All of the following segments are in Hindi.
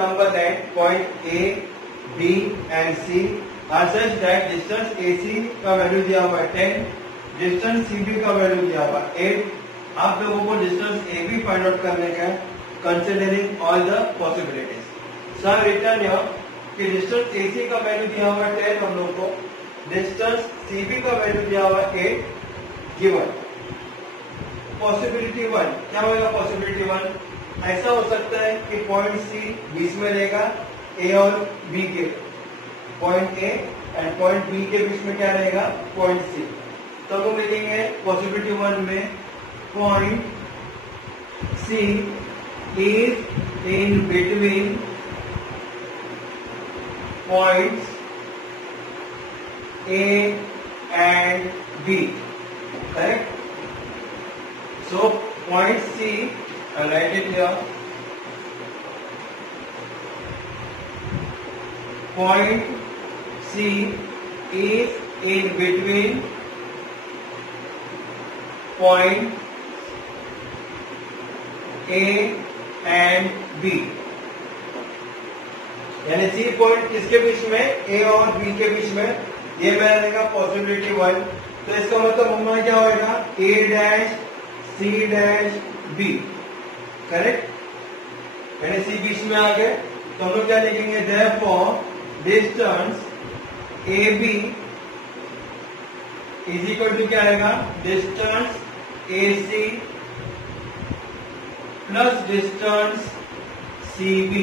number that point A, B and C are such that distance AC का वैल्यू दिया हुआ है 10, डिस्टेंस CB का वैल्यू दिया हुआ है 8। आप लोगों को डिस्टेंस AB फाइंड आउट करने का है, considering all the possibilities. So return here कि डिस्टेंस AC का वैल्यू दिया हुआ है 10 हम लोग को, डिस्टेंस CB का वैल्यू दिया हुआ है 8 गिवन। पॉसिबिलिटी 1 क्या होगा? पॉसिबिलिटी 1 ऐसा हो सकता है कि पॉइंट C बीच में रहेगा A और B के, point A and point B के बीच में क्या रहेगा? Point C। तो हम लिखेंगे पॉसिबिलिटी 1 में point C is in between points A and B, correct? So point C, I'll write it here. Point C is in between point A and B. यानी C पॉइंट किसके बीच में? A और B के बीच में। ये मेरा रहेगा पॉसिबिलिटी 1। तो इसका मतलब हमारा क्या होगा? A dash C dash B, correct? यानी C बीच में आ गए तो हम लोग क्या लिखेंगे? Therefore distance AB is equal to क्या आएगा? Distance AC plus distance CB।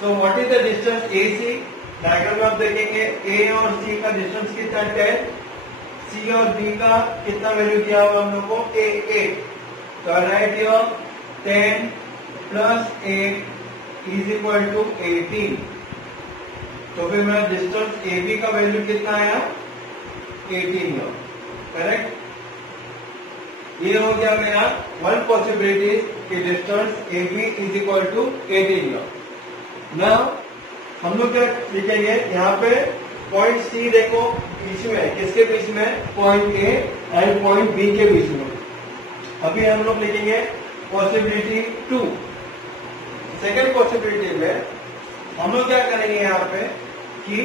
So what is the distance AC? Diagram में आप देखेंगे A और C का डिस्टेंस कितना है? 10। C और B का कितना वैल्यू दिया हुआ हम लोग को? 8। तो right here 10 plus 8 is equal to 18। तो फिर मेरा डिस्टेंस AB का वैल्यू कितना आया? 18, करेक्ट? ये हो गया मेरा वन पॉसिबिलिटी कि distance AB is equal to 18। Now हम लोग क्या लिखेंगे? यहाँ पे पॉइंट C देखो बीच में, किसके बीच में? Point A and point B के बीच में। अभी हम लोग लिखेंगे पॉसिबिलिटी 2। सेकेंड पॉसिबिलिटी में हम लोग क्या करेंगे यहाँ पे कि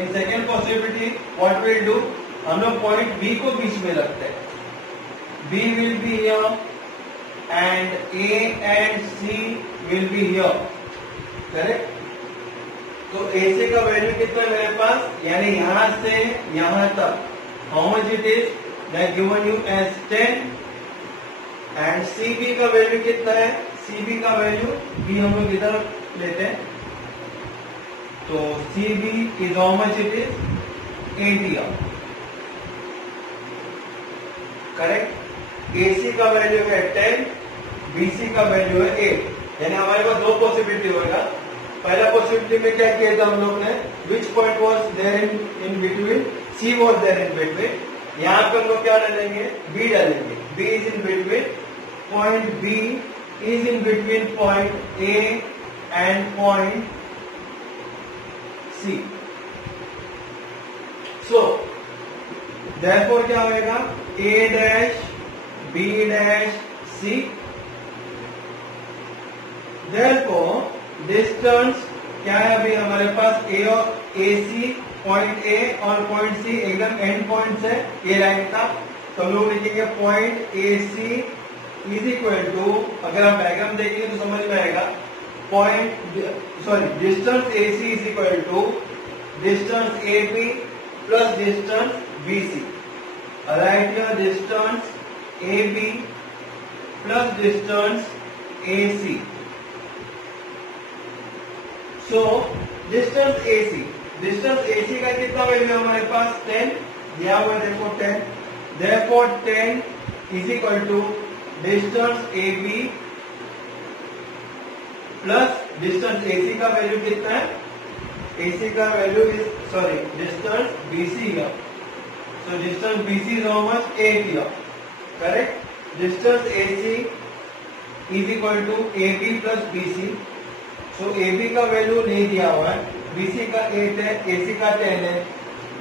in second possibility what will do, हम लोग पॉइंट B को बीच में रखते हैं। B will be here and A and C will be here, correct? तो AC का वैल्यू कितना है मेरे पास? यानी यहां से यहां तक how much it is? That given you as 10 and CB का वैल्यू कितना है? CB का वैल्यू भी हम लोग इधर लेते हैं। तो CB is how much it is? 8 here, correct? AC का वैल्यू है 10, BC का वैल्यू है 8। यानी हमारे पास दो पॉसिबिलिटी होगा। पहला पॉसिबिलिटी में क्या किया था हम लोग ने? Which point was there in between? C was there in between. यहाँ पे हम लोग क्या डालेंगे? B डालेंगे। B is in between point B is in between point A and point C। So therefore क्या होगा? A dash B dash C। Therefore, distance क्या है अभी हमारे पास? A और AC, पॉइंट A और पॉइंट C एकदम एंड पॉइंट है, ये लाइन था। तो हम लोग लिखेंगे point AC is equal to, अगर आप डायग्राम देखेंगे तो समझ में आएगा, distance AC is equal to distance AB plus distance BC। Right here distance AB plus distance AC। So distance AC का कितना वैल्यू है हमारे पास? 10 दिया हुआ है, देखो 10। Therefore 10 is equal to distance AB plus distance AC का वैल्यू कितना है? AC का वैल्यू इज डिस्टेंस BC का। So distance BC is how much? 8 here, correct? Distance AC is equal to AB plus BC। So AB का वैल्यू नहीं दिया हुआ है, BC का 8 है, AC का 10 है।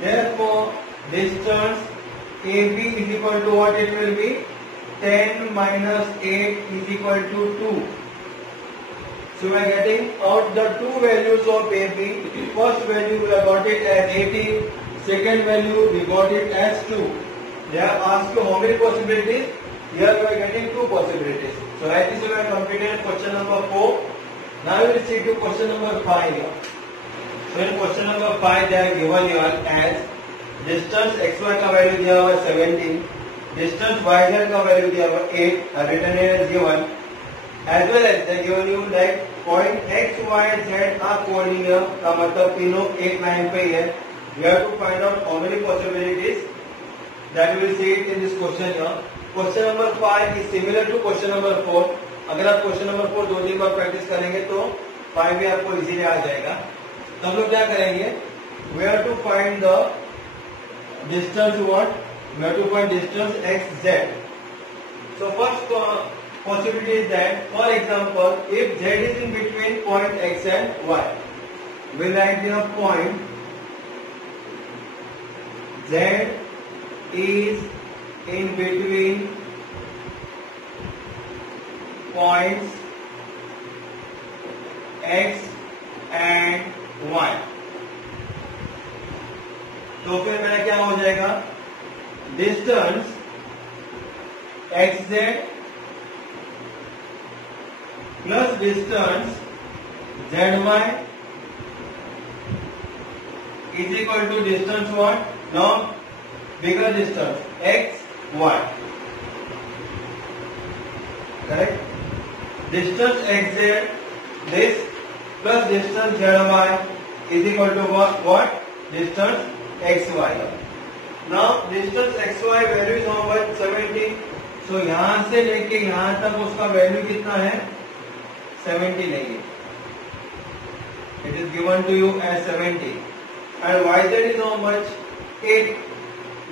Therefore, distance AB is equal to what it will be? 10 minus 8 is equal to 2. So we are getting out the two values of AB. First value we have got it as 18. Second value we got it as 2. They have asked you how many possibilities. Here we are getting two possibilities. So like this we have completed question number 4. Now we will see to question number 5 here. So in question number 5 they have given you as distance xy का वैल्यू दिया हुआ 17, distance yz का वैल्यू दिया हुआ 8, written here as given, as well as they given you like point x y z are coordinate का मतलब तीनों एक लाइन पे ही है. We have to find out how many possibilities that we will see it in this question here. Question number 5 is similar to question number 4. अगर आप question number 4 2-3 बार प्रैक्टिस करेंगे तो 5 भी आपको इजीली आ जाएगा. तो हम लोग क्या करेंगे? We have to find the distance what? We have to find distance x z. So first possibility is that, for example, if z is in between point x and y, we write here point z is in between points x and y. तो फिर मेरा क्या हो जाएगा? Distance xz plus distance zy is equal to distance what? Now bigger distance x y. Correct? Distance xz this plus distance zy is equal to what? Distance xy. Now distance xy value is how much? 17. So यहां से लेके यहां तक उसका वैल्यू कितना है? 70 लेंगे. It is given to you as 70. And yz is how much? 8.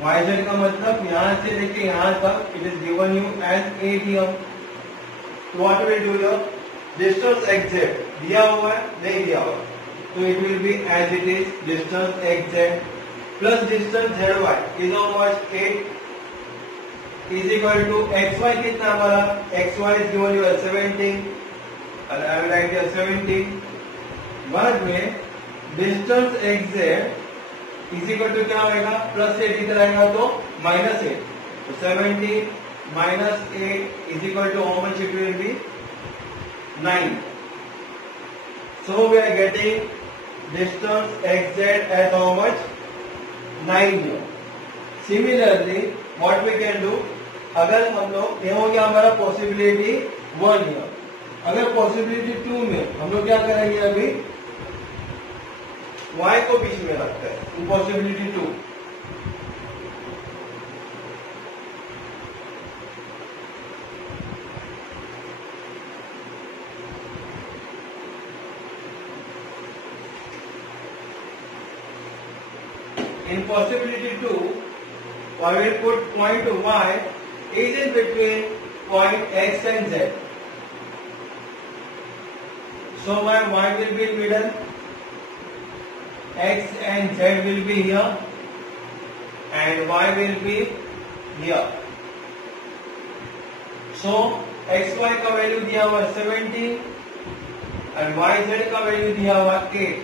yz का मतलब यहां से लेके यहां तक it is given you as 8 here. So what will do here? Distance xz दिया हुआ है? नहीं दिया हुआ. So it will be as it is. Distance xz plus distance zy is how much? 8 is equal to xy कितना हमारा? xy is given you as 17. And I will write here 17. बाद में distance xz is equal to क्या होगा? प्लस 8 इधर आएगा तो माइनस 8. तो 17 minus 8 is equal to how much it will be? 9. So we are getting distance xz as how much? 9 here. Similarly, what we can do? अगर हम लोग ये हो गया हमारा पॉसिबिलिटी 1 here. अगर पॉसिबिलिटी 2 में हम लोग क्या करेंगे? अभी y को बीच में रखते हैं इन possibility 2. In possibility 2, I will put point y is in between point x and z. So my y will be in middle, x and z will be here, and y will be here. So xy का वैल्यू दिया हुआ 17 and yz का वैल्यू दिया हुआ 8.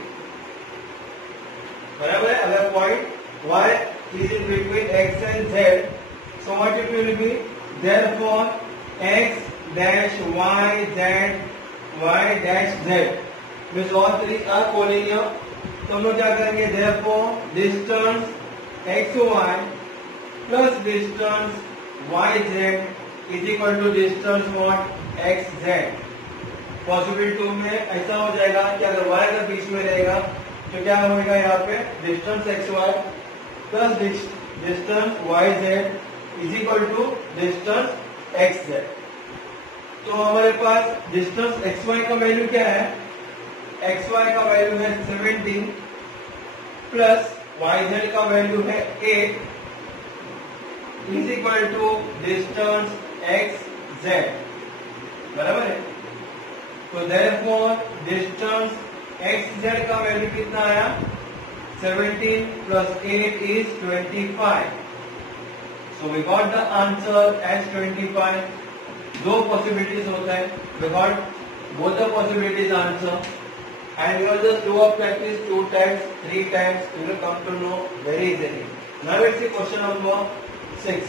बराबर है? अगर point y is in between x and z, so what it will be? Therefore x dash y z y dash z means all three are calling here. तो हम लोग क्या करेंगे? Therefore distance xy plus distance yz is equal to distance what? xz. Possible 2 में ऐसा हो जाएगा कि अगर y का बीच में रहेगा तो क्या होगा? यहाँ पे distance xy plus distance yz is equal to distance xz. तो हमारे पास डिस्टेंस xy का वैल्यू क्या है? xy का वैल्यू है 17 प्लस yz का वैल्यू है 8 is equal to distance xz. बराबर है? तो देयरफॉर डिस्टेंस xz का वैल्यू कितना आया? 17 plus 8 is 25. So we got the answer as 25. दो possibilities होता है. We got both the possibilities answer. And you will just do a practice 2 times, 3 times. You will come to know very easily. Now let's see question number 6.